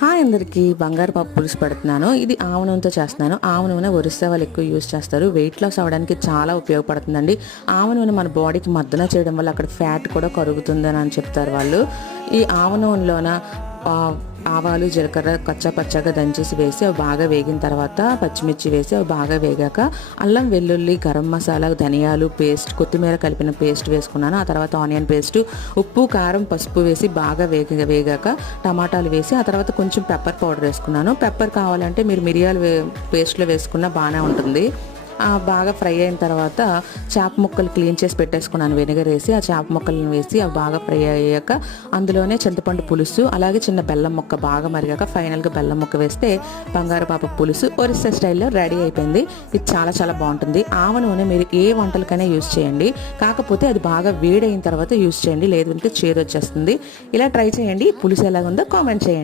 Hi అందరికీ, బంగారు పప్పు పులుసు పెడుతున్నాను. ఇది ఆవ నూనెతో చేస్తున్నాను. ఆవ నూనె ఒరిస్సా వాళ్ళు ఎక్కువ యూజ్ చేస్తారు. వెయిట్ లాస్ అవ్వడానికి చాలా ఉపయోగపడుతుందండి. ఆవ నూనె మన బాడీకి మద్దన చేయడం వల్ల అక్కడ ఫ్యాట్ కూడా కరుగుతుందని అని చెప్తారు వాళ్ళు. ఈ ఆవ నూనెలోన ఆవాలు, జీలకర్ర కచ్చా పచ్చగా దంచేసి వేసి అవి బాగా వేగిన తర్వాత పచ్చిమిర్చి వేసి అవి బాగా వేగాక అల్లం, వెల్లుల్లి, గరం మసాలా, ధనియాలు పేస్ట్, కొత్తిమీర కలిపిన పేస్ట్ వేసుకున్నాను. ఆ తర్వాత ఆనియన్ పేస్ట్, ఉప్పు, కారం, పసుపు వేసి బాగా వేగాక టమాటాలు వేసి ఆ తర్వాత కొంచెం పెప్పర్ పౌడర్ వేసుకున్నాను. పెప్పర్ కావాలంటే మీరు మిరియాలు పేస్ట్లో వేసుకున్నా బాగానే ఉంటుంది. బాగా ఫ్రై అయిన తర్వాత చేప ముక్కలు క్లీన్ చేసి పెట్టేసుకున్నాను. వెనిగర్ వేసి ఆ చేప ముక్కలను వేసి అవి బాగా ఫ్రై అయ్యాక అందులోనే చింతపండు పులుసు, అలాగే చిన్న బెల్లం ముక్క బాగా మరిగాక ఫైనల్గా బెల్లం ముక్క వేస్తే బంగారు పాప పులుసు ఒరిస్సా స్టైల్లో రెడీ అయిపోయింది. ఇది చాలా చాలా బాగుంటుంది. ఆవ నూనె మీరు ఏ వంటలకైనా యూజ్ చేయండి, కాకపోతే అది బాగా వేడైన తర్వాత యూజ్ చేయండి, లేదంటే చేదు వచ్చేస్తుంది. ఇలా ట్రై చేయండి. పులుసు ఎలాగుందో కామెంట్ చేయండి.